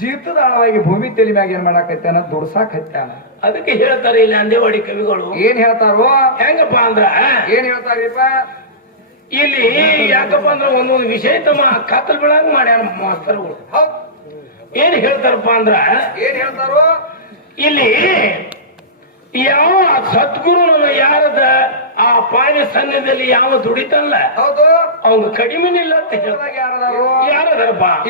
ಜೀತದ ಆಳವಾಗಿ ಭೂಮಿ ತಲೆ ಮ್ಯಾಗ ಏನ್ ಮಾಡಾಕತ್ತಾನ ದುಡ್ಸಾಕ್ ಹತ್ತಾನ ಅದಕ್ಕೆ ಹೇಳ್ತಾರೆ ಇಲ್ಲಿ ಅಂದೇವಾಡಿ ಕವಿಗಳು. ಏನ್ ಹೇಳ್ತಾರೋ? ಹೆಂಗಪ್ಪ ಅಂದ್ರ? ಏನ್ ಹೇಳ್ತಾರಿಪ್ಪ? ಇಲ್ಲಿ ಯಾಕಪ್ಪ ಅಂದ್ರ ಒಂದೊಂದು ವಿಷಯ ತಮ್ಮ ಕತ್ತಲ್ ಬೀಳಂಗ್ ಮಾಡ್ಯಾರ ಮಾಸ್ತರ್ಗಳು. ಏನ್ ಹೇಳ್ತಾರಪ್ಪ ಅಂದ್ರ? ಏನ್ ಹೇಳ್ತಾರೋ? ಇಲ್ಲಿ ಯಾವ ಸದ್ಗುರು ಯಾರದ ಆ ಪಾಯ ಸನ್ನಿಧಿಯಲ್ಲಿ ಯಾವ ದುಡಿತಲ್ಲ? ಹೌದು. ಅವಂಗ ಕಡಿಮೆನಿಲ್ಲ ಅಂತ ಯಾರದಾರು?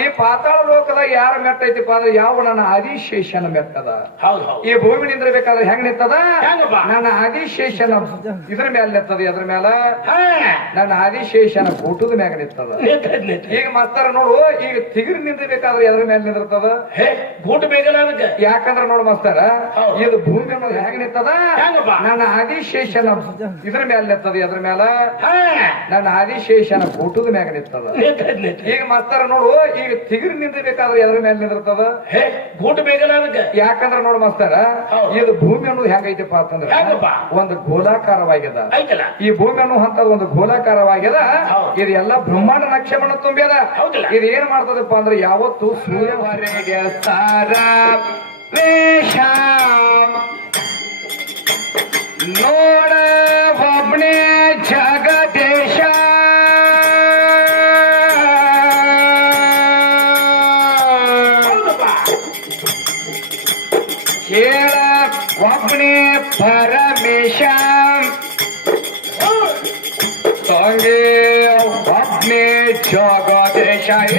ಈ ಪಾತಾಳ ಲೋಕದಾಗ ಯಾರ ಮೆಟ್ಟ ಐತಿಪ್ಪ ಅಂದ್ರೆ ಯಾವ ನನ್ನ ಆದಿಶೇಷನ ಮೆತ್ತದ ಹೌದು ಹೌದು. ಈ ಭೂಮಿ ನಿಂದಿರ್ಬೇಕಾದ್ರೆ ಹೆಂಗ್ ನಿಂತದ? ಹೆಂಗಪ್ಪ? ನನ್ನ ಆದಿಶೇಷನ ಇದ್ರ ಮೇಲೆ ನಿಂತದ ಇದ್ರ ಮೇಲ ಹಾ. ನನ್ನ ಆದಿಶೇಷನ ಕೂಟದ ಮ್ಯಾಗ ನಿಂತದ. ಈಗ ಮಸ್ತಾರ ನೋಡು ಈಗ ತಿಗಿರಿ ನಿಂದಿರ್ಬೇಕಾದ್ರೆ ಎದ್ರ ಮೇಲೆ ನಿಂದಿರ್ತದ? ಬೂಟ್ ಬೇಕಲ್ಲ ಅದಕ್ಕೆ ಯಾಕಂದ್ರ ನೋಡು ಮಸ್ತಾರ. ಇದು ಭೂಮಿ ಹೆಂಗ್ ನಿಂತದ? ನನ್ನ ಆದಿಶೇಷನ ಇದ್ರ ಮೇಲೆ ನಿಂತದ ಎದ್ರ ಮ್ಯಾಲ ನನ್ನ ಆದಿಶೇಷನ ಫೋಟೋದ ಮ್ಯಾಗ ನಿಂತದ. ನಿಂತೈತ್ ನಿಂತೈತ್. ಈಗ ಮಾಸ್ತರ ನೋಡು ಈಗ ತಿಗಿರಿ ನಿಂದಿರ್ಬೇಕಾದ್ರೆ ಎದ್ರ ಮೇಲೆ ನಿಂದಿರ್ತದ? ಹೇ ಬೂಟ್ ಬೇಕಲ್ಲ ಅದಕ್ಕೆ. ಯಾಕಂದ್ರ ನೋಡು ಮಾಸ್ತರ ಇದು ಭೂಮಿ ಅನ್ನೋದು ಹೆಂಗೈತಪ್ಪ ಅಂತಂದ್ರ ಒಂದು ಗೋಲಾಕಾರವಾಗ್ಯದ. ಈ ಭೂಮಿ ಅನ್ನೋ ಅಂತ ಒಂದು ಗೋಲಾಕಾರವಾಗ್ಯದ. ಇದೆಲ್ಲ ಇದು ಎಲ್ಲ ಬ್ರಹ್ಮಾಂಡ ನಕ್ಷಮಣ ತುಂಬ್ಯದ. ಹೌದಲ್ಲ? ಇದು ಏನ್ ಮಾಡ್ತದಪ್ಪ ಅಂದ್ರೆ ಯಾವತ್ತು ಸೂರ್ಯ ಸಾರ ವೇಷ. ನೋಡ. Joga, deixa aí.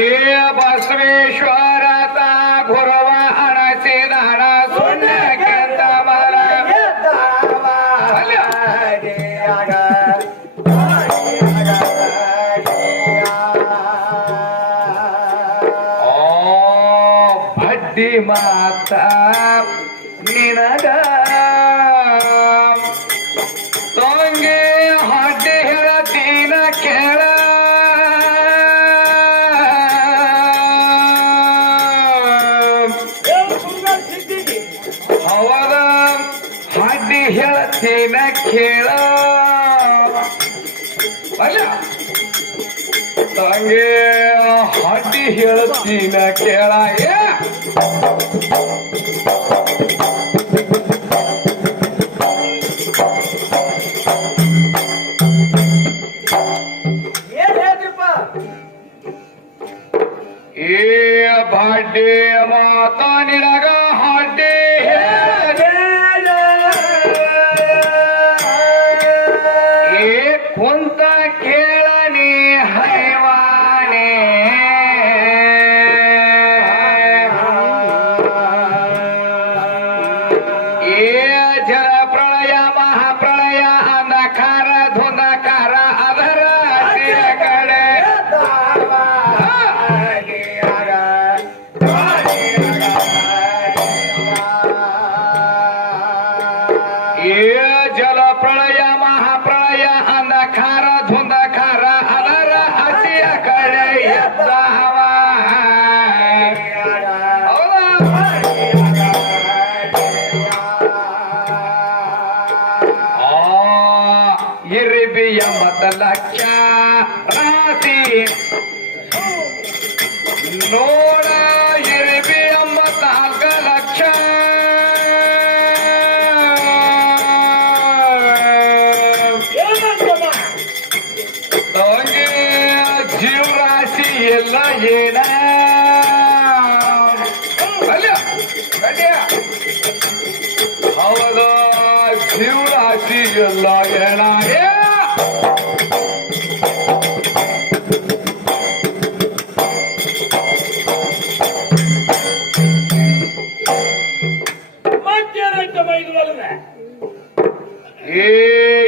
ಏ ಬಸವೇಶ್ವರ ಕೇಳ Yeah. ええー。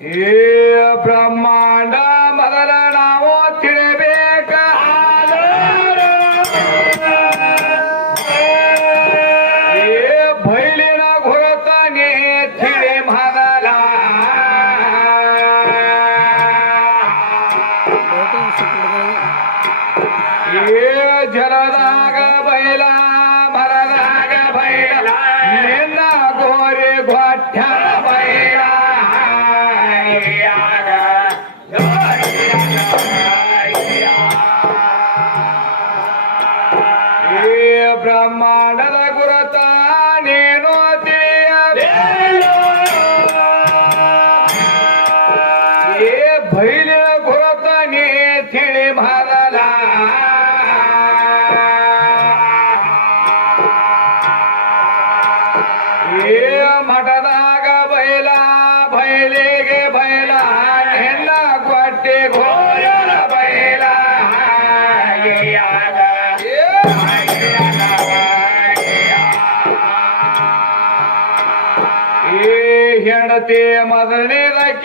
ಏ ಬ್ರಹ್ಮಾಂಡ ಹೆಂಡತಿ ಮೊದಲನೇದಕ್ಕೆ ಖರೆ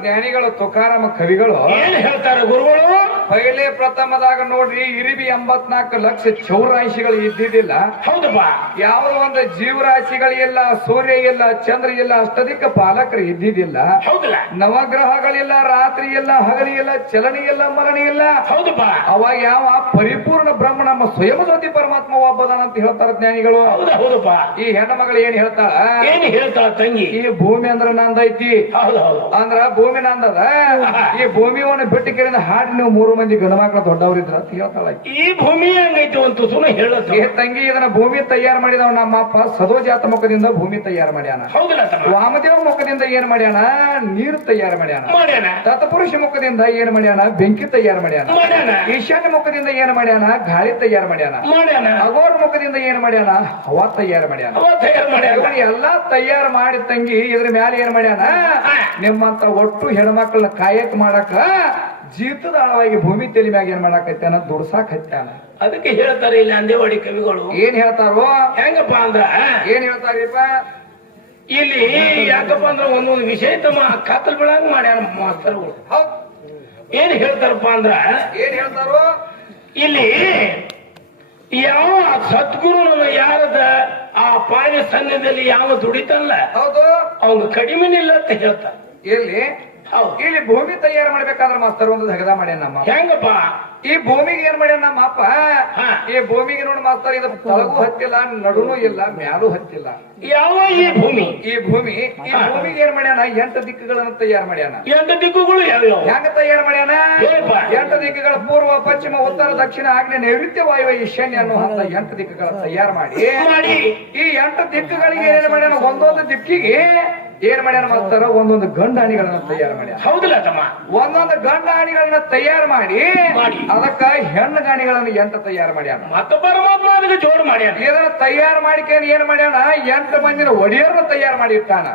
ಜ್ಞಾನಿಗಳು ತುಕಾರಾಮ ಕವಿಗಳು. ಏನ್ ಹೇಳ್ತಾರೆ ಗುರುಗಳು? ಪೈಲೆ ಪ್ರಥಮದಾಗ ನೋಡ್ರಿ ಇರಿಬಿ ಎಂಬತ್ನಾಲ್ಕು ಲಕ್ಷ ಚೌರಾಶಿಗಳು ಇದ್ದಿದ್ದಿಲ್ಲ. ಹೌದಪ್ಪ. ಯಾವ ಒಂದು ಜೀವರಾಶಿಗಳಿಲ್ಲ ಸೂರ್ಯ ಇಲ್ಲ ಚಂದ್ರ ಇಲ್ಲ ಅಷ್ಟಧಿಕ ಪಾಲಕರು ಇದ್ದಿದ್ದಿಲ್ಲ. ಹೌದಲ್ಲ. ನವಗ್ರಹಗಳಿಲ್ಲ ರಾತ್ರಿ ಇಲ್ಲ ಹಗಲಿ ಇಲ್ಲ ಚಲನಿ ಇಲ್ಲ ಮರಣಿ ಇಲ್ಲ. ಹೌದಪ್ಪ. ಅವಾಗ ಯಾವ ಪರಿಪೂರ್ಣ ಬ್ರಹ್ಮ ನಮ್ಮ ಸ್ವಯಂ ಜ್ಯೋತಿ ಪರಮಾತ್ಮ ಒಬ್ಬದಾನ ಅಂತ ಹೇಳ್ತಾರ ಜ್ಞಾನಿಗಳು. ಹೌದಪ್ಪ. ಈ ಹೆಣ್ಣು ಮಗಳು ಏನ್ ಹೇಳ್ತಾಳ? ಏನ್ ಹೇಳ್ತಾಳ ತಂಗಿ? ಈ ಭೂಮಿ ಅಂದ್ರ ನಂದೈತಿ. ಅಂದ್ರ ಭೂಮಿ ನಂದದ. ಈ ಭೂಮಿಯವನ್ನ ಬಿಟ್ಟು ಕೇಳಿದ ಹಾಡಿ ನೀವು ಮೂರು ಮಂದಿ ಗಂಡ ಮಕ್ಕಳ ದೊಡ್ಡವರಿದ್ರ ಅಂತ ಹೇಳ್ತಾಳ ಆಕಿ. ಈ ಭೂಮಿ ಹಂಗೈತಿ ಅಂತ ಸುಮ್ಮನೆ ಹೇಳತ್ತ ಏ ತಂಗಿ ಇದನ್ನ ಭೂಮಿ ತಯಾರು ಮಾಡಿದವ ನಮ್ಮ ಅಪ್ಪ ಸದೋಜಾತ ಮುಖದಿಂದ ಭೂಮಿ ತಯಾರು ಮಾಡ್ಯಾನ. ಹೌದಲ್ಲ ತಮ್ಮ. ವಾಮದೇವ ಮುಖದಿಂದ ಏನ್ ಮಾಡ್ಯಾನ? ನೀರು ತಯಾರು ಮಾಡ್ಯಾನ. ಮಾಡ್ಯಾನ. ತತ್ಪುರುಷ ಮುಖದಿಂದ ಏನ್ ಮಾಡ್ಯಾನ? ಬೆಂಕಿ ತಯಾರು ಮಾಡ್ಯಾನ. ಮಾಡ್ಯಾನ. ಈಶಾನ್ಯ ಮುಖದಿಂದ ಏನ್ ಮಾಡ್ಯಾನ? ಗಾಳಿ ತಯಾರು ಮಾಡ್ಯಾನ. ಮಾಡ್ಯಾನ. ಅಗೋರ ಮುಖದಿಂದ ಏನ್ ಮಾಡ್ಯಾನ? ಹವಾ ತಯಾರು ಮಾಡ್ಯಾನ. ಅವ ತಯಾರು ಮಾಡ್ಯಾನ. ಎಲ್ಲಾ ತಯಾರು ಮಾಡಿ ತಂಗಿ ಇದ್ರ ಮ್ಯಾಲ ಏನ್ ಮಾಡ್ಯಾನ? ನಿಮ್ಮಂತ ಒಟ್ಟು ಹೆಣ್ಮಕ್ಳನ್ನ ಕಾಯಕ್ ಮಾಡಕ ಜೀತದ ಆಳವಾಗಿ ಭೂಮಿ ತಲೆ ಮ್ಯಾಗ ಏನ್ ಮಾಡಾಕತ್ಯಾನ ದುಡ್ಸಾಕ್ ಹತ್ಯಾನ ಅದಕ್ಕೆ ಹೇಳ್ತಾರೆ ಇಲ್ಲಿ ಅಂದೇವಾಡಿ ಕವಿಗಳು. ಏನ್ ಹೇಳ್ತಾರೋ? ಹೆಂಗಪ್ಪ ಅಂದ್ರ ಏನ್ ಹೇಳ್ತಾರಿಪ್ಪ? ಇಲ್ಲಿ ಯಾಕಪ್ಪ ಅಂದ್ರ ಒಂದೊಂದು ವಿಷಯ ತಮ್ಮ ಕಾತಲ್ ಬೀಳಂಗ್ ಮಾಡ್ಯಾನ ಮಾಸ್ತರ್ಗಳು. ಏನ್ ಹೇಳ್ತಾರಪ್ಪ ಅಂದ್ರ ಏನ್ ಹೇಳ್ತಾರೋ? ಇಲ್ಲಿ ಯಾವ ಸದ್ಗುರು ಯಾರದ ಆ ಪಾಯ ಸನ್ನಿಧಿಯಲ್ಲಿ ಯಾವ ದುಡಿತಲ್ಲ ಹೌದು. ಅವನು ಕಡಿಮೆನಿಲ್ಲ ಅಂತ ಹೇಳ್ತಾರ. ಎಲ್ಲಿ? ಇಲ್ಲಿ ಭೂಮಿ ತಯಾರು ಮಾಡ್ಬೇಕಾದ್ರೆ ಮಾಸ್ತರ್ ಒಂದು ಹಗದ ಮಾಡ್ಯಾನ ನಮ್ಮ ಹೆಂಗಪ್ಪ? ಈ ಭೂಮಿಗೆ ಏನ್ ಮಾಡ್ಯಾನ ನಮ್ಮ ಅಪ್ಪ? ಈ ಭೂಮಿಗೆ ನೋಡಿ ಮಾಸ್ತರ್ ಇದು ತಳಗೂ ಹತ್ತಿಲ್ಲ ನಡುನು ಇಲ್ಲ ಮ್ಯಾಲೂ ಹತ್ತಿಲ್ಲ. ಯಾವ ಈ ಭೂಮಿ? ಈ ಭೂಮಿ ಈ. ಭೂಮಿಗೆ ಏನ್ ಮಾಡ್ಯಾನ? ಎಂಟು ದಿಕ್ಕುಗಳನ್ನು ತಯಾರು ಮಾಡ್ಯಾನ. ಎಂಟು ದಿಕ್ಕುಗಳು ಹೆಂಗ ತಯಾರು ಮಾಡ್ಯಾನ? ಎಂಟ ದಿಕ್ಕುಗಳ ಪೂರ್ವ ಪಶ್ಚಿಮ ಉತ್ತರ ದಕ್ಷಿಣ ಆಗ್ನೇಯ ನೈಋತ್ಯ ವಾಯುವ ಈಶಾನ್ಯ ಅನ್ನುವಂತ ಎಂಟು ದಿಕ್ಕುಗಳ ತಯಾರು ಮಾಡಿ. ಮಾಡಿ. ಈ ಎಂಟು ದಿಕ್ಕುಗಳಿಗೆ ಏನ್ ಮಾಡ್ಯಾನ? ಒಂದೊಂದು ದಿಕ್ಕಿಗೆ ಏನ್ ಮಾಡ್ಯಾರ ಮಾಡ್ತಾರ ಒಂದೊಂದು ಗಂಡ ಆಣಿಗಳನ್ನ ತಯಾರು ಮಾಡ್ಯಾರ. ಹೌದಿಲ್ಲ ತಮ್ಮ. ಒಂದೊಂದು ಗಂಡ ಆಣಿಗಳನ್ನ ತಯಾರು ಮಾಡಿ. ಅದಕ್ಕ ಹೆಣ್ಣು ಗಾಣಿಗಳನ್ನ ಎಂಟ ತಯಾರು ಮಾಡ್ಯಾನ? ಮತ್ತ ಪರಮಾತ್ಮ ಅದಕ್ಕೆ ಜೋಡು ಮಾಡ್ಯಾನ. ಇದನ್ನ ತಯಾರು ಮಾಡಿಕೆ ಏನ್ ಮಾಡ್ಯಾನ? ಎಂಟು ಮಂದಿನ ಒಡೆಯರ್ನ ತಯಾರು ಮಾಡಿ ಇಟ್ಟಾನ.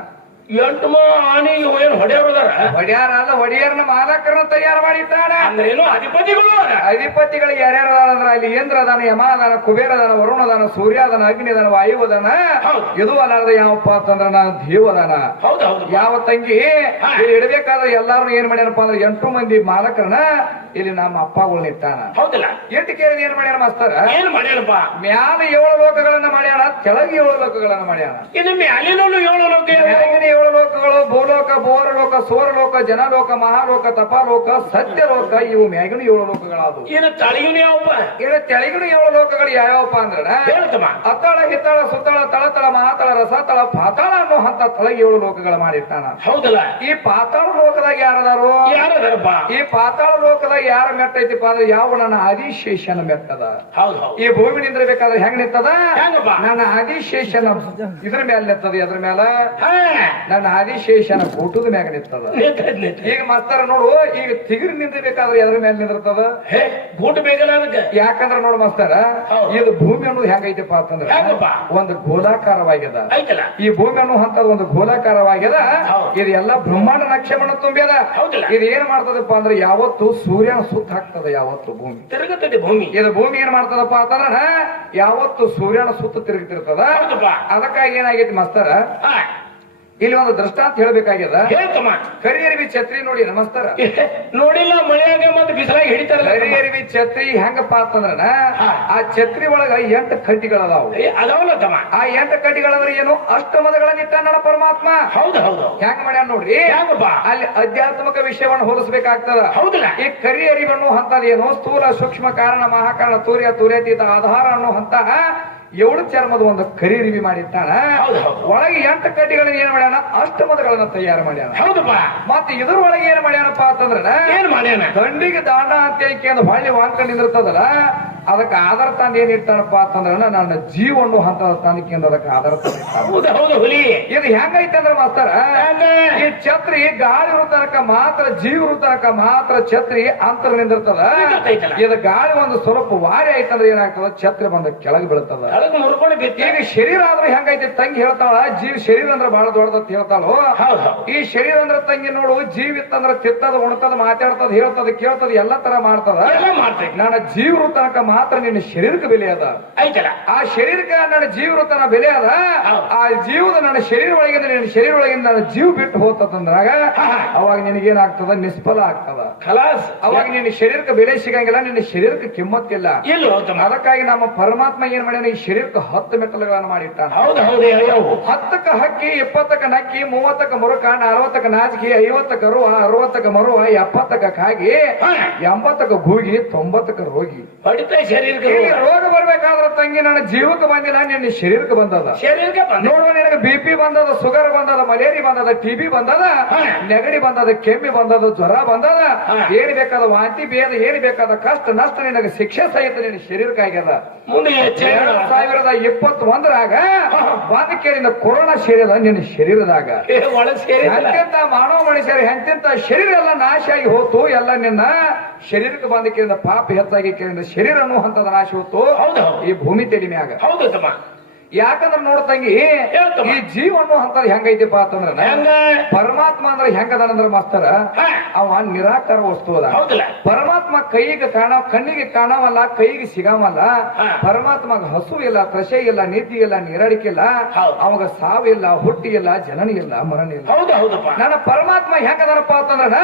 ಎಂಟು ಮಾ ಆನೆ ಏನ್ ಏನು ಹೊಡೆಯವ್ರದಾರ ಒಡೆಯಾರ ಅದ ಒಡೆಯರ್ನ ಮಾಲಕರನ್ನ ತಯಾರು ಮಾಡಿದ್ದಾನ. ಇಟ್ಟಾನ ಅಂದ್ರೇನು ಅಧಿಪತಿಗಳು ಅಧಿಪತಿಗಳು ಯಾರ್ಯಾರ ಅದಾರ ಅಂದ್ರ ಅಲ್ಲಿ ಇಂದ್ರ ಅದಾನ ಯಮ ಅದಾನ ಕುಬೇರ ಅದಾನ ವರುಣ ಅದಾನ ಸೂರ್ಯ ಅದಾನ ಅಗ್ನಿ ಅದಾನ ವಾಯು ಅದಾನ. ಇದು ಅಲ್ಲಾರ್ದ ಯಾವಪ್ಪ ಅಂತಂದ್ರ ನಾ ದೇವ್ ಅದಾನ ಯಾವ ತಂಗಿ. ಇಲ್ಲಿ ಇಡಬೇಕಾದ್ರೆ ಎಲ್ಲಾರು ಏನ್ ಮಾಡ್ಯಾರಪ್ಪ ಅಂದ್ರೆ ಎಂಟು ಮಂದಿ ಮಾಲಕರನ್ನ ಇಲ್ಲಿ ನಮ್ಮ ಅಪ್ಪಗಳು ಹೌದಿಲ್ಲ. ಎಂಟು ಕೇಳಿದ ಏನ್ ಮಾಡ್ಯಾರ ಮಾಸ್ತರ? ಏನ್ ಮಾಡ್ಯಾರಪ್ಪ? ಮ್ಯಾಲ ಏಳು ಲೋಕಗಳನ್ನ ಮಾಡ್ಯಾರ ಕೆಳಗೆ ಏಳು ಲೋಕಗಳನ್ನ ಮಾಡ್ಯಾರ ಇನ್ನು ಮ್ಯಾಲಿನೂ ಏಳು ಲೋಕ ಇವೆ. ಏಳು ಲೋಕಗಳು ಭೂಲೋಕ ಬೋರಲೋಕ ಸೋರಲೋಕ ಜನಲೋಕ ಮಹಾಲೋಕ ತಪಾಲೋಕ ಸತ್ಯಲೋಕ ಇವು ಮ್ಯಾಗಿನ ಏಳು ಲೋಕಗಳಾದವು. ಇನ್ನು ತಳಿಗಿನ ಯಾವಪ್ಪ? ಇನ್ನು ತೆಳಗಿನ ಏಳು ಲೋಕಗಳು ಯಾವ್ಯಾವಪ್ಪ ಅಂದ್ರ ಅತಳ ಅತ್ತಳ ಹಿತ್ತಳ ಸುತ್ತಳ ತಳತಳ ಮಹಾತಳ ರಸತಳ ಪಾತಾಳ ಅನ್ನೋ ಹಂತ ತಳಗಿ ಏಳು ಲೋಕಗಳ ಮಾಡಿರ್ತಾನ ಹೌದಲ್ಲ? ಈ ಪಾತಾಳ ಲೋಕದಾಗ ಯಾರದಾರು? ಯಾರದಾರಪ್ಪ? ಈ ಪಾತಾಳ ಲೋಕದಾಗ ಯಾರ ಮೆಟ್ಟ ಐತಿಪ್ಪ ಅಂದ್ರೆ ಯಾವ ನನ್ನ ಆದಿಶೇಷನ ಮೆಟ್ಟದ? ಈ ಭೂಮಿ ನಿಂದಿರ್ಬೇಕಾದ್ರೆ ಹೆಂಗ್ ನಿಂತದ? ನನ್ನ ಆದಿಶೇಷನ ಇದ್ರ ಮೇಲೆ ನಿಂತದ ಇದ್ರ ಮೇಲೆ ನನ್ನ ಆದಿಶೇಷನ ಕೂಟದ ಮ್ಯಾಗ ನಿಂತದ. ಈಗ ಮಾಸ್ತರ ನೋಡು ಈಗ ತಿಗಿರ್ ನಿಂದಬೇಕಾದ್ರೆ ಎದ್ರ ಮೇಲೆ ನಿಂದಿರ್ತದ? ಗೂಟ ಬೇಕಲ್ಲ ಅದಕ್ಕೆ ಯಾಕಂದ್ರ ನೋಡು ಮಾಸ್ತರ ಇದು ಭೂಮಿ ಅನ್ನೋದು ಹೆಂಗೈತಪ್ಪ ಅಂತಂದ್ರ ಒಂದು ಗೋಲಾಕಾರವಾಗ್ಯದ. ಈ ಭೂಮಿ ಅನ್ನೋ ಹಂತದ ಒಂದು ಗೋಲಾಕಾರವಾಗ್ಯದ. ಇದು ಎಲ್ಲ ಬ್ರಹ್ಮಾಂಡ ನಕ್ಷಮಣ ತುಂಬ್ಯದ? ಇದು ಏನ್ ಮಾಡ್ತದಪ್ಪ ಅಂದ್ರೆ ಯಾವತ್ತು ಸೂರ್ಯನ ಸುತ್ತ ಹಾಕ್ತದ ಯಾವತ್ತು ಭೂಮಿ. ತಿರುಗುತ್ತದೆ ಭೂಮಿ. ಇದು ಭೂಮಿ ಏನ್ ಮಾಡ್ತದಪ್ಪ ಅಂತಂದ್ರ ಯಾವತ್ತು ಸೂರ್ಯನ ಸುತ್ತ ತಿರುಗುತ್ತಿರ್ತದ. ಅದಕ್ಕಾಗಿ ಏನಾಗೈತಿ ಮಾಸ್ತರ? ಇಲ್ಲಿ ಒಂದು ದೃಷ್ಟಾಂತ ಹೇಳ್ಬೇಕಾಗ್ಯದ? ಹೇಳ್ತಮ್ಮ ಕರಿ ಅರಿವಿ ಛತ್ರಿ ನೋಡಿ ನಮಸ್ಕಾರ. ನೋಡಿಲ್ಲ ಮಳೆಯಾಗ ಮತ್ತೆ ಬಿಸಿಲಾಗಿ ಹಿಡಿತಾರಲ್ಲ ಕರಿ ಅರಿವಿ ಛತ್ರಿ ಹೆಂಗಪ್ಪ ಅಂತಂದ್ರ. ಆ ಛತ್ರಿ ಒಳಗ ಎಂಟು ಕಡ್ಡಿಗಳದಾವು ಅದಾವಲ್ಲ ತಮ್ಮ. ಆ ಎಂಟು ಕಡ್ಡಿಗಳಂದ್ರೆ ಏನು? ಅಷ್ಟಮದಗಳನ್ನ ಇಟ್ಟಾನ ಪರಮಾತ್ಮ. ಹೌದು ಹೌದು ಹೆಂಗ ಮಾಡ್ಯಾನ ನೋಡ್ರಿ? ಅಲ್ಲಿ ಆಧ್ಯಾತ್ಮಿಕ ವಿಷಯವನ್ನು ಹೋಲಿಸ್ಬೇಕಾಗ್ತದ. ಹೌದಿಲ್ಲ. ಈ ಕರಿ ಅರಿವನ್ನು ಹಂತದ ಏನು ಸ್ಥೂಲ ಸೂಕ್ಷ್ಮ ಕಾರಣ ಮಹಾಕಾರಣ ತೂರ್ಯ ತೂರ್ಯತೀತ ಆಧಾರ ಅನ್ನೋ ಹಂತ ಏಳು ಚರ್ಮದ ಒಂದು ಕರಿ ರಿವಿ ಮಾಡಿಟ್ಟಾನ ಒಳಗೆ ಎಂಟು ಕಡ್ಡಿಗಳನ್ನ ಏನ್ ಮಾಡ್ಯಾನ? ಅಷ್ಟಮದಗಳನ್ನ ತಯಾರು ಮಾಡ್ಯಾನ. ಹೌದಪ್ಪ. ಮತ್ತೆ ಇದ್ರೊಳಗೆ ಏನ್ ಮಾಡ್ಯಾನಪ್ಪ ಅಂತಂದ್ರ ಏನ್ ಮಾಡ್ಯಾನ? ದಂಡಿಗೆ ದಾಂಡ ಅಂತ ಹೊಳ್ಳಿ ವಾಂಕ ನಿಂದಿರ್ತದಲ್ಲ ಅದಕ್ಕೆ ಆಧಾರ ತಂದು ಏನ್ ಇರ್ತಾನಪ್ಪ ಅಂತಂದ್ರ ನನ್ನ ಜೀವನು ಹಂತದ ತಂದಕ್ಕೆ ಅದಕ್ಕೆ ಆಧಾರ ಹುಲಿ. ಇದು ಹೆಂಗೈತೆ ಅಂದ್ರೆ ಮಾಸ್ತರ? ಈ ಛತ್ರಿ ಗಾಳಿ ತನಕ ಮಾತ್ರ ಜೀವ ತನಕ ಮಾತ್ರ ಛತ್ರಿ ಅಂತರ ನಿಂದಿರ್ತದ. ಇದು ಗಾಳಿ ಒಂದು ಸ್ವಲ್ಪ ವಾರಿ ಆಯ್ತಂದ್ರೆ ಏನಾಗ್ತದ? ಛತ್ರಿ ಬಂದ ಕೆಳಗೆ ಬೀಳ್ತದ. ಈಗ ಶರೀರ ಆದ್ರೆ ಹೆಂಗೈತಿ? ತಂಗಿ ಹೇಳ್ತಾಳ ಜೀವ ಶರೀರ ಅಂದ್ರೆ ಬಹಳ ದೊಡ್ಡದಂತ ಹೇಳ್ತಾಳು. ಈ ಶರೀರ ಅಂದ್ರೆ ತಂಗಿ ನೋಡು ಜೀವ ಇತ್ತಂದ್ರ ತಿತ್ತದ ಉಣ್ತದ ಮಾತಾಡ್ತದ ಹೇಳ್ತದ ಕೇಳ್ತದ ಎಲ್ಲ ತರ ಮಾಡ್ತದ. ನನ್ನ ಜೀವ ತನಕ ಮಾತ್ರ ನಿನ್ನ ಶರೀರಕ್ಕೆ ಬೆಲೆ ಅದ. ಐತಲ್ಲ ಆ ಶರೀರಕ್ಕೆ ನನ್ನ ಜೀವ ತನ ಬೆಲೆ ಅದ. ಆ ಜೀವದ ನನ್ನ ಶರೀರ ಒಳಗಿಂದ ನಿನ್ನ ಶರೀರ ಒಳಗಿಂದ ನನ್ನ ಜೀವ ಬಿಟ್ಟು ಹೋತಂದ್ರಾಗ. ಅವಾಗ ನಿನಗೇನಾಗ್ತದ? ನಿಷ್ಫಲ ಆಗ್ತದ. ಖಲಾಸ್. ಅವಾಗ ನಿನ್ನ ಶರೀರಕ್ಕೆ ಬೆಲೆ ಸಿಗಂಗಿಲ್ಲ ನಿನ್ನ ಶರೀರಕ್ಕೆ ಕಿಮ್ಮತ್ತಿಲ್ಲ. ಅದಕ್ಕಾಗಿ ನಮ್ಮ ಪರಮಾತ್ಮ ಏನ್ ಮಾಡ್ಯಾನ ಈ ಶರೀರಕ್ಕೆ ಹತ್ತು ಮೆಟ್ಟಲುಗಳನ್ನು ಮಾಡಿಟ್ಟಾನ. ಹತ್ತಕ್ಕ ಹಕ್ಕಿ ಇಪ್ಪತ್ತಕ್ಕ ನಕ್ಕಿ ಮೂವತ್ತಕ್ಕ ಮುರುಕ ನಲವತ್ತಕ್ಕ ನಾಚಿಕೆ ಐವತ್ತಕ್ಕ ರುವ ಅರವತ್ತಕ್ಕ ಮರುವ ಎಪ್ಪತ್ತಕ್ಕ ಕಾಗಿ. ಎಂಬತ್ತಕ್ಕ ಗೂಗಿ ತೊಂಬತ್ತಕ್ಕ ರೋಗಿ. ಹೊಡಿತಾ ಶರೀರಕ್ಕೆ ರೋಗ. ರೋಗ ಬರ್ಬೇಕಾದ್ರ ತಂಗಿ ನನ್ನ ಜೀವಕ್ಕೆ ಬಂದಿಲ್ಲ ನಿನ್ನ ಶರೀರಕ್ಕೆ ಬಂದದ. ಶರೀರಕ್ಕೆ ಬಂದ. ನೋಡುವ ನಿನಗೆ ಬಿ ಪಿ ಬಂದದ ಶುಗರ್ ಬಂದದ ಮಲೇರಿ ಬಂದದ ಟಿಬಿ ಬಂದದ ಹಾ. ನೆಗಡಿ ಬಂದದ ಕೆಮ್ಮಿ ಬಂದದ ಜ್ವರ ಬಂದದ ಹಾ. ಏನ್ ಬೇಕಾದ ವಾಂತಿ ಬೇದ ಏನ್ ಬೇಕಾದ ಕಷ್ಟ ನಷ್ಟ ನಿನಗೆ ಶಿಕ್ಷೆ ಸಹಿತ ನಿನ್ನ ಶರೀರಕ್ಕೆ ಆಗ್ಯದ. ಮುಂದೆ ಎರಡ್ ಸಾವಿರದ ಇಪ್ಪತ್ತೊಂದರಾಗ ಬಂದ ಕೇಳಿದ ಕೊರೋನಾ ಸೇರಿದ ನಿನ್ನ ಶರೀರದಾಗ. ಸೇರಿಲ್ಲ. ಎಂತೆಂತ ಮಾನವ ಮನುಷ್ಯರ ಎಂತೆಂತ ಶರೀರ ಎಲ್ಲ ನಾಶ ಆಗಿ ಹೋತು ಎಲ್ಲ ನಿನ್ನ ಶರೀರಕ್ಕೆ ಬಂದ ಕೇಳಿದ ಪಾಪ ಹೆಚ್ಚಾಗಿ ಕೇಳಿದ ಶರೀರ ಅನ್ನುವಂಥದ್ದು ನಾಶ ಹೊತ್ತು ಈ ಭೂಮಿ ತೆಲಿಮೆ ಮ್ಯಾಗ ಹೌದು ತಮ್ಮ. ಯಾಕಂದ್ರ ನೋಡ್ತಂಗಿ ತಂಗಿ? ಈ ಜೀವ ಅನ್ನೋ ಹಂತದ್ ಹೆಂಗೈತಿಪ್ಪ ಅಂತಂದ್ರ ಹೆಂಗ? ಪರಮಾತ್ಮ ಅಂದ್ರೆ ಹೆಂಗದಾನಂದ್ರ ಮಾಸ್ತರ. ಅವ ನಿರಾಕಾರ ವಸ್ತು ಅದ ಪರಮಾತ್ಮ ಕೈಗೆ ಕಾಣ ಕಣ್ಣಿಗೆ ಕಾಣವಲ್ಲ ಕೈಗೆ ಸಿಗಾಮಲ್ಲ. ಪರಮಾತ್ಮಗ ಹಸು ಇಲ್ಲ ತ್ರಶೆ ಇಲ್ಲ ನೀತಿ ಇಲ್ಲ ನೀರಡಿಕೆ ಇಲ್ಲ. ಅವಾಗ ಸಾವಿಲ್ಲ ಹುಟ್ಟಿ ಇಲ್ಲ ಜನನ ಇಲ್ಲ ಮರಣ ಇಲ್ಲ. ನನ್ನ ಪರಮಾತ್ಮ ಹೆಂಗದನಪ್ಪ ಅಂತಂದ್ರ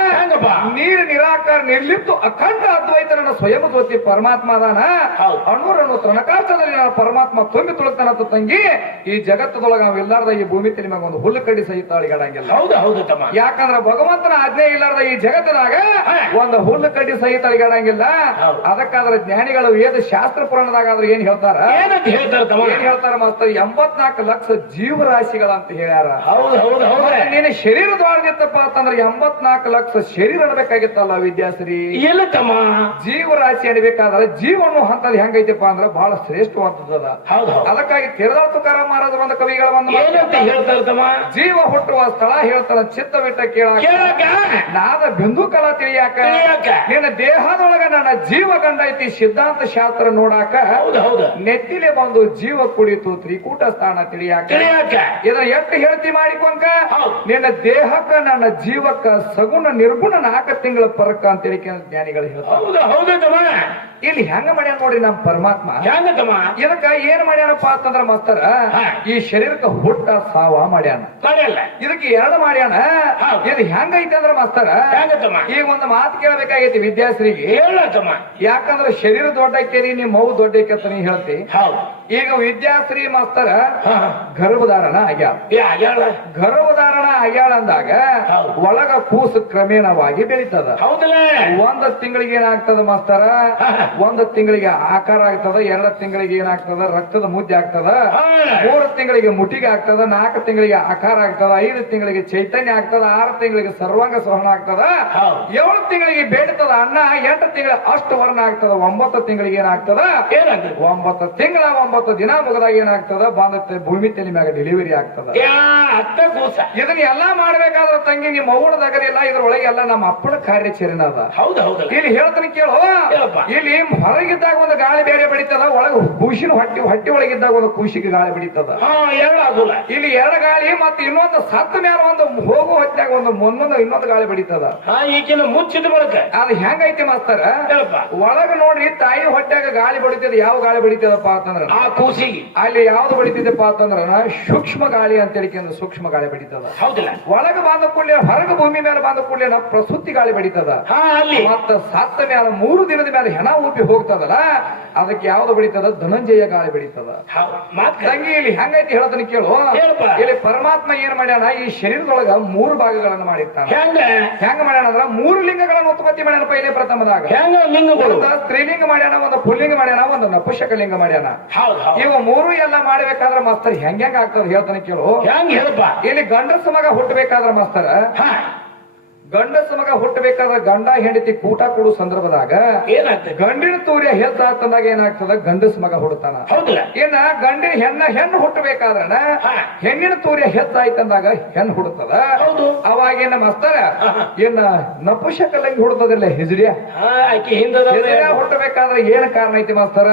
ನೀರು ನಿರಾಕಾರ ನಿರ್ಲಿಪ್ತು ಅಖಂಡ ಅದ್ವೈತ ನನ್ನ ಸ್ವಯಂ ಜ್ಯೋತಿ ಪರಮಾತ್ಮ ಅದಾನ. ಅಣ್ಣೂರನ್ನು ತೃಣಕಾಷ್ಟದಲ್ಲಿ ನನ್ನ ಪರಮಾತ್ಮ ತುಂಬಿ ತುಳುತ್ತಾನ ತಂಗಿ. ಈ ಜಗತ್ತದೊಳಗ ನಾವೆಲ್ಲಾರ್ದ ಈ ಭೂಮಿ ನಿಮಗೆ ಒಂದು ಹುಲ್ಲು ಕಡ್ಡಿ ಸಹಿತ ಅಳಿಗಾಡಂಗಿಲ್ಲ ಹೌದು ಹೌದು ತಮ್ಮ. ಯಾಕಂದ್ರ ಭಗವಂತನ ಆಜ್ಞೆ ಇಲ್ಲಾರ್ದ ಈ ಜಗತ್ತದಾಗ. ಒಂದು ಹುಲ್ಲು ಕಡ್ಡಿ ಸಹಿತ ಅಳಿಗಾಡಂಗಿಲ್ಲ. ಅದಕ್ಕಾದ್ರ ಜ್ಞಾನಿಗಳು ವೇದ ಶಾಸ್ತ್ರ ಪುರಾಣದಾಗ ಆದ್ರೆ ಏನ್ ಹೇಳ್ತಾರ? ಏನ್ ಹೇಳ್ತಾರ ಮಾಸ್ತರ್ ಎಂಬತ್ನಾಲ್ಕು ಲಕ್ಷ ಜೀವರಾಶಿಗಳಂತ ಹೇಳ್ಯಾರ. ಹೌದು ಹೌದು ಹೌದು. ನೀನು ಶರೀರದೊಳಗಿತ್ತಪ್ಪ ಅಂತಂದ್ರೆ ಎಂಬತ್ನಾಲ್ಕು ಲಕ್ಷ ಶರೀರ ಅಡಬೇಕಾಗಿತ್ತಲ್ಲ ವಿದ್ಯಾಶ್ರೀ. ತಮ್ಮ? ಜೀವರಾಶಿ ಅಡಬೇಕಾದ್ರೆ ಜೀವನು ಹಂತದ ಹೆಂಗೈತಪ್ಪ ಅಂದ್ರೆ ಬಹಳ ಶ್ರೇಷ್ಠವಾದದ ಅದಕ್ಕಾಗಿ ತುಕಾರಾಮ್ ಮಹಾರಾಜ ಒಂದು ಕವಿಗಳ ಒಂದು ಏನಂತ ಜೀವ ಹುಟ್ಟುವ ಸ್ಥಳ ಹೇಳ್ತಾರ ಚಿತ್ತ ಬಿಟ್ಟ ಕೇಳಾಕ. ನಾದ ಬಿಂದು ಕಲಾ ತಿಳಿಯಾಕ. ನಿನ್ನ ದೇಹದೊಳಗ ನನ್ನ ಜೀವ ಕಂಡೈತಿ ಸಿದ್ಧಾಂತ ಶಾಸ್ತ್ರ ನೋಡಾಕ. ನೆತ್ತಿಲೆ ಬಂದು ಜೀವ ಕುಡಿತು ತ್ರಿಕೂಟ ಸ್ಥಾನ ತಿಳಿಯಾಕ. ಇದನ್ನ ಎಷ್ಟು ಹೇಳ್ತಿ ಮಾಡಿಕೊಂಕ. ನಿನ್ನ ದೇಹಕ್ಕ ನನ್ನ ಜೀವಕ್ಕ ಸಗುಣ ನಿರ್ಗುಣ ನಾಲ್ಕು ತಿಂಗಳ ಪರಕ ಅಂತ ಹೇಳಿ ಜ್ಞಾನಿಗಳು ಹೇಳ್ತಾರೆ. ಇಲ್ಲಿ ಹೆಂಗ ಮಾಡ್ಯಾನ ನೋಡ್ರಿ ನಮ್ ಪರಮಾತ್ಮ? ಇದಕ್ಕ ಏನ್ ಮಾಡ್ಯಾನಪ್ಪ ಅಂತಂದ್ರ ಮಾಸ್ತರ. ಈ ಶರೀರಕ್ಕ ಹುಟ್ಟ ಸಾವ ಮಾಡ್ಯಾನ. ಇದಕ್ಕೆ ಎರಡು ಮಾಡ್ಯಾನ. ಇದು ಹೆಂಗೈತೆ ಅಂದ್ರ ಮಾಸ್ತರ ಈಗ ಒಂದು ಮಾತು ಕೇಳಬೇಕಾಗೈತಿ ವಿದ್ಯಾಶ್ರೀಗೆ. ಯಾಕಂದ್ರ ಶರೀರ ದೊಡ್ಡ ಐತೇರಿ ನಿಮ್ಮ ಮೌ ದೊಡ್ಡ ಅಂತ ನೀ ಹೇಳ್ತಿ. ಈಗ ವಿದ್ಯಾಶ್ರೀ ಮಾಸ್ತರ. ಗರ್ಭಧಾರಣ ಆಗ್ಯಾವ. ಗರ್ಭಧಾರ ಗರ್ಭಧಾರಣ ಆಗ್ಯಾಳ ಅಂದಾಗ ಒಳಗ ಕೂಸು ಕ್ರಮೇಣವಾಗಿ ಬೆಳೀತದ. ಹೌದಲೇ? ಒಂದ್ ತಿಂಗಳಿಗೆ ಏನಾಗ್ತದ ಮಾಸ್ತರ. ಒಂದ್ ತಿಂಗಳಿಗೆ ಆಕಾರ ಆಗ್ತದ ಎರಡ್ ತಿಂಗಳಿಗೆ ಏನಾಗ್ತದ ರಕ್ತದ ಮುದ್ದೆ ಆಗ್ತದ. ಮೂರು ತಿಂಗಳಿಗೆ ಮುಟ್ಟಿಗೆ ಆಗ್ತದ ನಾಲ್ಕು ತಿಂಗಳಿಗೆ ಆಕಾರ ಆಗ್ತದ ಐದು ತಿಂಗಳಿಗೆ ಚೈತನ್ಯ ಆಗ್ತದ ಆರು ತಿಂಗಳಿಗೆ ಸರ್ವಾಂಗ ಸಹನ ಆಗ್ತದ. ಏಳು ತಿಂಗಳಿಗೆ ಬೇಡ್ತದ ಅನ್ನ ಎಂಟು ತಿಂಗಳ ಅಷ್ಟು ವರ್ಣ ಆಗ್ತದ ಒಂಬತ್ತು ತಿಂಗಳಿಗೆ ಏನಾಗ್ತದ? ಒಂಬತ್ತು ತಿಂಗಳ ಒಂಬತ್ತು ದಿನ ಮುಗದಾಗ ಏನಾಗ್ತದ? ಬಂದ ಭೂಮಿ ತಲೆ ಮ್ಯಾಗ ಡೆಲಿವರಿ ಆಗ್ತದ. ಇದನ್ನ ಎಲ್ಲಾ ಮಾಡ್ಬೇಕಾದ್ರ ತಂಗಿ ನಿಮ್ಮ ಅವ್ವನದಾಗಲಿಲ್ಲ ಇದ್ರೊಳಗೆ ಎಲ್ಲ ನಮ್ಮ ಅಪ್ಪನ ಕಾರ್ಯಾಚರಣೆ ಅದ. ಹೌದು ಇಲ್ಲಿ ಹೇಳ್ತಾನೆ ಕೇಳು. ಹೇಳಪ್ಪ. ಇಲ್ಲಿ ಹೊರಗಿದ್ದಾಗ ಒಂದು ಗಾಳಿ ಬೇರೆ ಬಡಿತದ ಒಳಗ ಕೂಸಿನ ಹೊಟ್ಟಿ ಹೊಟ್ಟಿ ಒಳಗಿದ್ದಾಗ ಒಂದು ಕೂಸಿಗೆ ಗಾಳಿ ಬಡಿತದ. ಹಾ ಹೇಳ ಆಗುಲ್ಲ ಇಲ್ಲಿ ಎರಡು ಗಾಳಿ ಮತ್ತೆ ಇನ್ನೊಂದು ಸತ್ತ ಮೇಲೆ ಒಂದು ಹೋಗೋ ಹೊತ್ತಾಗ ಒಂದು ಮೊನ್ನೊಂದು ಇನ್ನೊಂದು ಗಾಳಿ ಬಡಿತದ. ಹಾ ಈಗಿನ ಮುಚ್ಚಿದ ಬಳಕ. ಅದು ಹೆಂಗೈತಿ ಮಾಸ್ತರ? ಹೇಳಪ್ಪ. ಒಳಗ ನೋಡ್ರಿ ತಾಯಿ ಹೊಟ್ಟ್ಯಾಗ ಗಾಳಿ ಬಡಿತದ ಯಾವ ಗಾಳಿ ಬಡಿತದಪ್ಪ ಅಂತಂದ್ರ? ಆ ಕೂಸಿಗೆ. ಅಲ್ಲಿ ಯಾವ್ದು ಬಡಿತಿದ್ದಪ್ಪ ಅಂತಂದ್ರ ಸೂಕ್ಷ್ಮ ಗಾಳಿ ಅಂತ ಹೇಳಿಕೊಂಡು ಸೂಕ್ಷ್ಮ ಗಾಳಿ ಬಡಿತದ. ಹೌದಿಲ್ಲ ಒಳಗ ಬಂದ ಕೂಡಲೇ ಹೊರಗ ಭೂಮಿ ಮೇಲೆ ಬಂದ ಕೂಡಲೇ ನಾವು ಪ್ರಸೂತಿ ಗಾಳಿ ಬಡಿತದ. ಮತ್ತ ಸತ್ತ ಮೇಲೆ ಮೂರು ದಿನದ ಮೇಲೆ ಹೆಣ ಉಬ್ಬಿ ಹೋಗ್ತದಲ್ಲ ಅದಕ್ಕೆ ಯಾವ್ದು ಬಡಿತದ? ಧನಂಜಯ ಗಾಳಿ ಮಾತ್ ತಂಗಿ ಇಲ್ಲಿ ಹೆಂಗೈತಿ ಹೇಳತನ ಕೇಳು. ಇಲ್ಲಿ ಪರಮಾತ್ಮ ಏನ್ ಮಾಡ್ಯಾನ? ಈ ಶರೀರದೊಳಗ ಮೂರು ಭಾಗಗಳನ್ನು ಮಾಡಿರ್ತಾನ. ಹೆಂಗ? ಮಾಡ್ಯಾನ ಅಂದ್ರ ಮೂರು ಲಿಂಗಗಳನ್ನ ಉತ್ಪತ್ತಿ ಮಾಡ್ಯಾನ ಪೈಲೆ ಪ್ರಥಮದಾಗ. ಸ್ತ್ರೀಲಿಂಗ ಮಾಡ್ಯಾನ ಒಂದು ಪುಲ್ಲಿಂಗ ಮಾಡ್ಯಾನ ಒಂದು ನಪುಷಕ ಲಿಂಗ ಮಾಡ್ಯಾನ ಇವ ಮೂರು ಎಲ್ಲ ಮಾಡ್ಬೇಕಾದ್ರೆ ಮಾಸ್ತರ್ ಹೆಂಗ್ ಹೆಂಗ್ ಆಗ್ತದ ಹೇಳ್ತಾನೆ ಕೇಳು. ಇಲ್ಲಿ ಗಂಡಸ ಮಗ ಹುಟ್ಟಬೇಕಾದ್ರ ಮಾಸ್ತರ? ಗಂಡಸ ಮಗ ಹುಟ್ಟಬೇಕಾದ ಗಂಡ ಹೆಂಡತಿ ಕೂಟ ಕೊಡು ಸಂದರ್ಭದಾಗ ಏನಾಗ್ತದೆ? ಗಂಡಿನ ತೂರ್ಯ ಹೆಚ್ಚಾತಂದಾಗ ಏನಾಗ್ತದ? ಗಂಡಸ ಮಗ ಹುಡ್ತಾನ. ಹೌದಿಲ್ಲ ಏನ ಗಂಡಿನ ಹೆಣ್ಣ ಹೆಣ್ಣು ಹುಟ್ಟಬೇಕಾದ್ರನ ಹಾ. ಹೆಣ್ಣಿನ ತೂರ್ಯ ಹೆಚ್ಚಾಯ್ತಂದಾಗ ಹೆಣ್ಣು ಹುಡುತದ. ಹೌದು. ಅವಾಗೇನ ಮಸ್ತರ? ಏನ ನಪುಷಕಲಂಗಿ ಹುಡ್ತದಿಲ್ಲ ಹೆಜರಿಯ ಹೆಜರಿಯ ಹುಟ್ಟಬೇಕಾದ್ರೆ ಏನ್ ಕಾರಣ ಐತಿ ಮಾಸ್ತರ?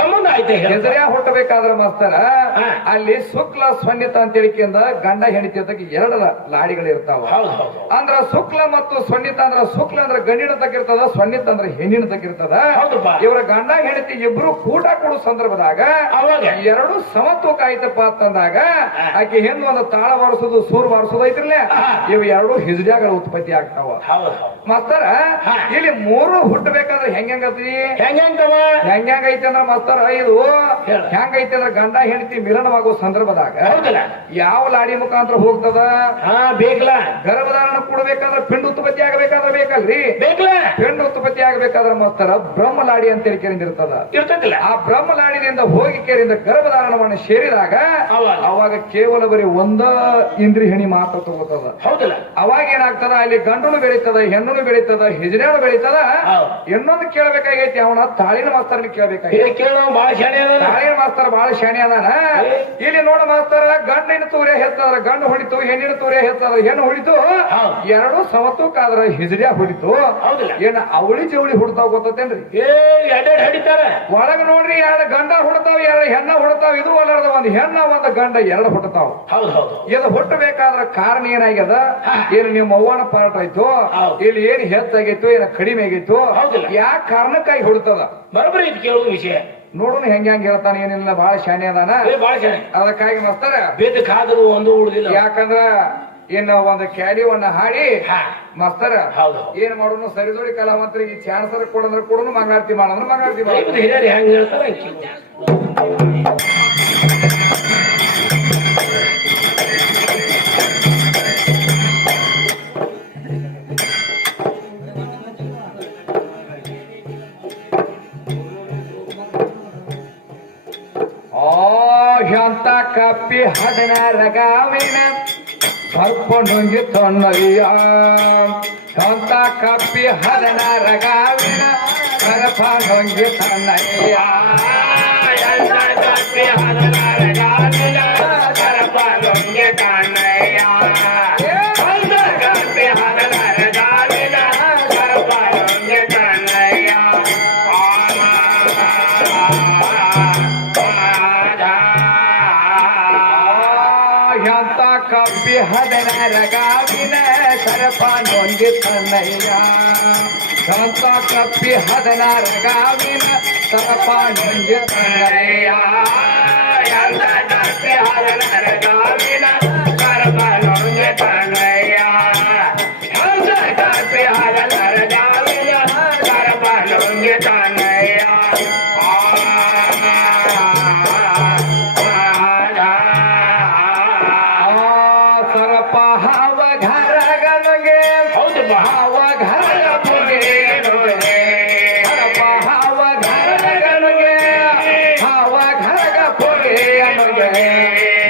ಸಂಬಂಧ ಐತೆ ಹೆಜರಿಯ ಹುಟ್ಟಬೇಕಾದ್ರ ಮಾಸ್ತರ? ಅಲ್ಲಿ ಶುಕ್ಲ ಸ್ವನ್ಯತ ಅಂತ ಹೇಳಿಕೆಯಿಂದ ಗಂಡ ಹೆಂಡತಿ ಅಂತ ಎರಡರ ಲಾಡಿಗಳು ಇರ್ತಾವ ಅಂದ್ರ ಶುಕ್ಲ ಮತ್ತು ಸ್ವಂಡಿತ ಅಂದ್ರ ಶುಕ್ಲ ಅಂದ್ರ ಗಂಡಿನ ತಕ್ಕಿರ್ತದ ಸ್ವಂಡಿತ ಅಂದ್ರ ಹೆಣ್ಣಿನ ತಕ್ಕಿರ್ತದ ಹೌದಪ್ಪ. ಇವರ ಗಂಡ ಹೆಂಡತಿ ಇಬ್ರು ಕೂಟ ಕೊಡು ಸಂದರ್ಭದಾಗ ಅವಾಗ. ಎರಡು ಸಮತ್ವಕ ಆಯ್ತಪ್ಪ ಅಂತಂದಾಗ. ಆಕೆ ಹೆಂಗ್ ಒಂದು ತಾಳ ಬಾರಿಸೋದು ಸೂರ್ ಬಾರಿಸೋದು ಐತ್ರಲ್ಲ? ಹಾ. ಇವು ಎರಡು ಹಿಜ್ಡ್ಯಾಗಳ ಉತ್ಪತ್ತಿ ಆಗ್ತಾವ. ಮಾಸ್ತರ ಇಲ್ಲಿ ಮೂರು ಹುಟ್ಟಬೇಕಾದ್ರೆ ಹೆಂಗ್ ಹೆಂಗತಿ ಹೆಂಗ ಹೆಂಗ್ ಹೆಂಗೈತೆ ಅಂದ್ರ ಮಾಸ್ತರ ಇದು ಹೇಳು. ಐತಿ ಅಂದ್ರ ಗಂಡ ಹೆಂಡತಿ ಮಿಲನವಾಗುವ ಸಂದರ್ಭದಾಗ ಯಾವ ಲಾಡಿ ಮುಖಾಂತರ ಹೋಗ್ತದ? ಬೇಕಲ್ಲ. ಗರ್ಭಧಾರಣ ಕೊಡ್ಬೇಕಾದ್ರೆ ಪಿಂಡ ಉತ್ಪತ್ತಿ ಆಗಬೇಕಾದ್ರೆ ಬೇಕಲ್ರಿ? ಬೇಕಲ್ಲ ಪಿಂಡ ಉತ್ಪತ್ತಿ ಆಗಬೇಕಾದ್ರೆ ಮಾಸ್ತರ ಬ್ರಹ್ಮಲಾಡಿ ಅಂತ ಹೇಳಿ ಕೇರಿಂದಿರ್ತದ ಇರ್ತದಿಲ್ಲ ಆ ಬ್ರಹ್ಮಲಾಡಿನಿಂದ ಹೋಗಿ ಕೇರಿಂದ ಗರ್ಭಧಾರಣವನ್ನು ಸೇರಿದಾಗ ಅವಾಗ. ಕೇವಲ ಬರೀ ಒಂದ ಇಂದ್ರಿ ಹೆಣಿ ಮಾತ್ರ ತಗೋತದ. ಹೌದಲ್ಲ. ಅವಾಗ ಏನಾಗ್ತದ? ಅಲ್ಲಿ ಗಂಡನು ಬೆಳೀತದ ಹೆಣ್ಣು ಬೆಳೀತದ ಹಿಜನೇನು ಬೆಳೀತದ. ಇನ್ನೊಂದು ಕೇಳಬೇಕಾಗೈತಿ ಅವನ ತಾಳಿನ ಮಾಸ್ತರ್ನ ಕೇಳಬೇಕಾಗಿ ತಾಳಿನ ಮಾಸ್ತರ್ ಬಹಳ ಶಾಣೆ ಅದಾನ. ಇಲ್ಲಿ ನೋಡ ಮಾಸ್ತರ ಗಂಡಿನ ತೂರ್ಯ ಹೆತ್ತದ್ರ ಗಂಡು ಹೊಡಿತು ಹೆಣ್ಣಿನ ತೂರ್ಯ ಹೆತ್ತದ್ರ ಹೆಣ್ಣು ಹೊಡಿತು. ಎರಡು ಸಮತೂಕಾದ್ರ ಹಿಜಡ್ಯಾ ಹೊಡಿತು. ಹೌದಿಲ್ಲ. ಏನ ಅವಳಿ ಜವಳಿ ಹುಡ್ತಾವ್ ಗೊತ್ತೇನ್ರಿ ಏ ಎಡೆಡ್ ಹಡಿತಾರ. ಒಳಗ ನೋಡ್ರಿ ಎರಡು ಗಂಡ ಹುಡ್ತಾವ್ ಎರಡು ಹೆಣ್ಣ ಹುಡ್ತಾವ್ ಇದು ಒಲಾರದ ಒಂದ್ ಹೆಣ್ಣ ಒಂದ್ ಗಂಡ ಎರಡು ಹುಟ್ಟತಾವ್ ಹೌದು ಹೌದು. ಇದು ಹುಟ್ಟಬೇಕಾದ್ರ ಕಾರಣ ಏನಾಗ್ಯದ. ಏನು ನಿಮ್ಮ ಅವ್ವನ ಪಾರ್ಟ್ ಆಯ್ತು. ಇಲ್ಲಿ ಏನ್ ಹೆಚ್ಚಾಗಿತ್ತು ಏನ ಕಡಿಮೆ ಆಗಿತ್ತು. ಯಾ ಕಾರಣಕ್ಕಾಗಿ ಹುಡ್ತದ? ಬರಬರಿ ಇದು ಕೇಳುವ ವಿಷಯ. ನೋಡು ಹೆಂಗ ಹೆಂಗ್ ಹೇಳ್ತಾನೆ ಏನಿಲ್ಲ ಬಹಳ ಶಾಣೆ ಅದಾನ. ಅದಕ್ಕಾಗಿ ಕಾದರು ಒಂದು ಉಳಿದಿಲ್ಲ. ಯಾಕಂದ್ರ ಇನ್ನು ಒಂದು ಕ್ಯಾಡಿವನ್ನ ಹಾಡಿ ಹಾ. ಮಸ್ತರ ಹೌದು. ಏನ್ ಮಾಡೋನು ಸರಿದೋಡಿ ಕಲಾವಂತರಿಗೆ ಚಾನ್ಸರ್ ಕೊಡಂದ್ರ ಕೊಡೋನು ಮಂಗಾರತಿ ಮಾಡಂದ್ರೆ ಮಂಗಾರ್ತಿ ಆ ಕಪ್ಪಿ ಹದಿನಾರಗಾವಿನ ಸ್ವಲ್ಪ ನುಂಗಿ ತೊನ್ನಯ್ಯ ಸ್ವಂತ ಕಪ್ಪಿ ಹರಣ ರಗಾವಿನ ಆ, ಎಂತ ಕಪ್ಪಿ ಹರಣ ರಗಾವಿನ ಕಣ್ಣಯ್ಯ ಹದನರ ಗಾವಿನ ಸರಪ ನೊಂದಿ ತನ್ನಯ್ಯ ಎಂತ ಕಪ್ಪಿ ಹದನರ ಗಾವಿನ ಸರಪ ನೊಂದಿ ತನ್ನಯ್ಯ ಆ ಘರಗ ಪುಗೆ ಅನುಗೆ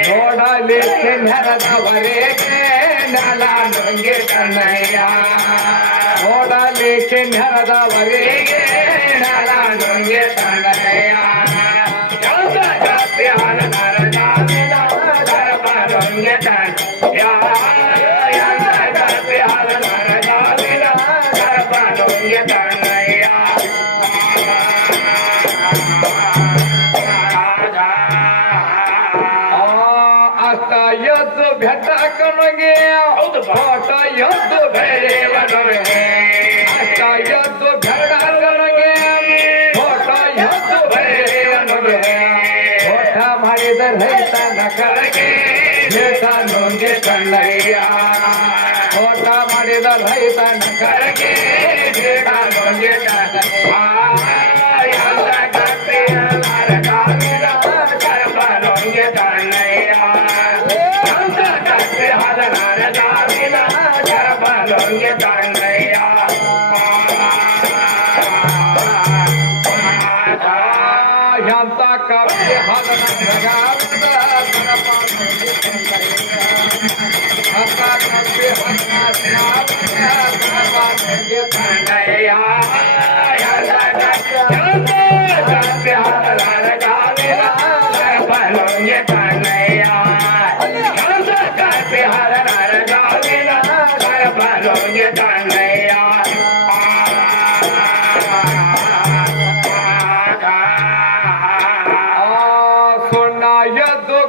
ನೋಡಲಿಕ್ಕೆ ನೆರದವರೆಗೆ ನೆಲ ನುಂಗೆ ಕನ್ನಯ್ಯ ನೋಡಲಿಕ್ಕೆ ನೆರದವರೆಗೆ ನೆಲ ನುಂಗೆ ಕನ್ನಯ್ಯ ಆ ಮಾಡಿದ ರೈತನ ಕರಗೆ ದೇಶ ನೊಂಗೆ ಕಣ್ಣಯ್ಯ ಫೋಟ ಮಾಡಿದ ರೈತನ ಕರಗೆ ದೇಶ ನೊಂಗೆ ಎಂತ ನೊಂಗೆ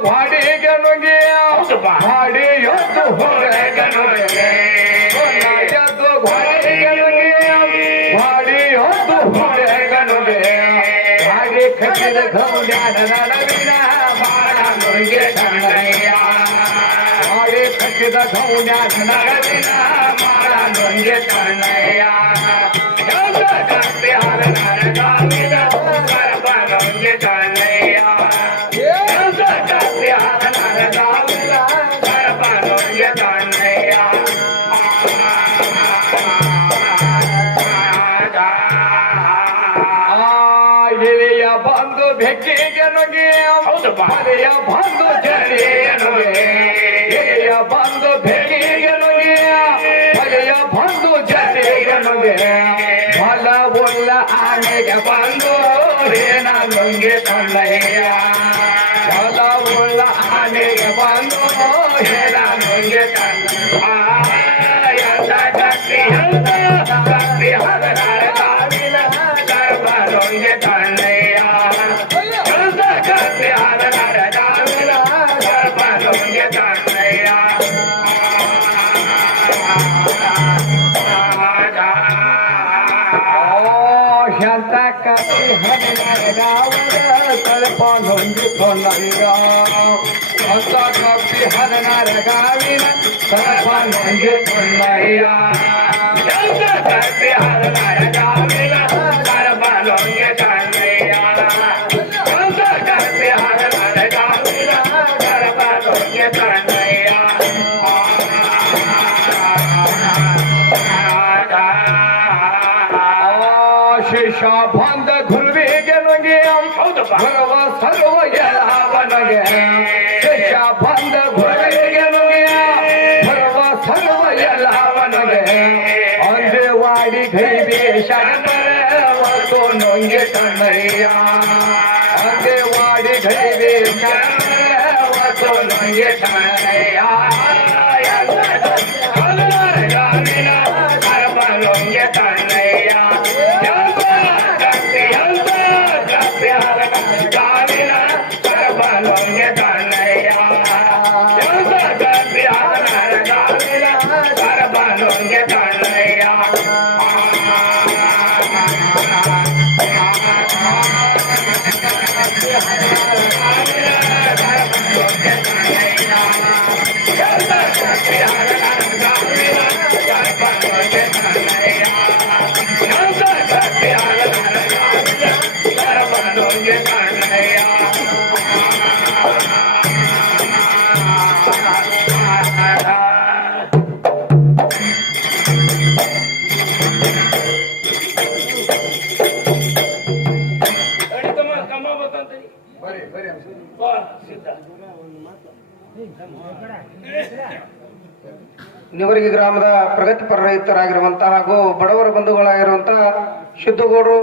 ಎದ್ದು ಗಾಡಿಗೆ ನುಗ್ಗಿ ಹೌದು ಬಾ. ಗಾಡಿ ಎದ್ದು ಹೊರಗೆ ನುಗ್ಗಿ ಸುಣ್ಣ ಎದ್ದು ಗಾಡಿಗೆ ನುಗ್ಗಿ ಗಾಡಿ ಎದ್ದು ಹೊರಗೆ ನುಗ್ಗಿ ಗಾಡಿ ಕಟ್ಟಿದ ಗೌಡ್ಯಾನ ನಡುವಿನ ಬಾಳ ನುಗ್ಗಿ ಕಣ್ಣಯ್ಯ ಗಾಡಿ ಕಟ್ಟಿದ ಗೌಡ್ಯಾನ ನಡುವಿನ ಬಾಳ ನುಗ್ಗಿ ಕಣ್ಣಯ್ಯ ಆ ನುಗ್ಗಿ ಹೊಲ ಉಳ್ಳ ಆನೆಗೆ ಬಂದು ಏನ ನುಂಗಿ ಕಣ್ಣಯ್ಯ ಹೊಲ ಉಳ್ಳ ಆನೆಗೆ ಬಂದು ಹೇಳ ನುಂಗಿ ಎಂತ ಸ್ವಲ್ಪ ನೊಂದಿಕೊಂಡಯ್ಯ ಹೊಸ ಕಪ್ಪಿ ಹದಿನಾರಗಾವಿನ ಸ್ವಲ್ಪ ನೊಂದಿಕೊಂಡಯ್ಯ ಶಿಷ್ಯ اے سنھیاں ہن کے وائي گھي دے ಬರೀ ಬರೀ ಸಿದ್ಧ ನಿವರ್ಗಿ ಗ್ರಾಮದ ಪ್ರಗತಿಪರ ರೈತರಾಗಿರುವಂತಹ ಹಾಗೂ ಬಡವರ ಬಂಧುಗಳಾಗಿರುವಂತಹ ಶುದ್ಧಗೌಡರು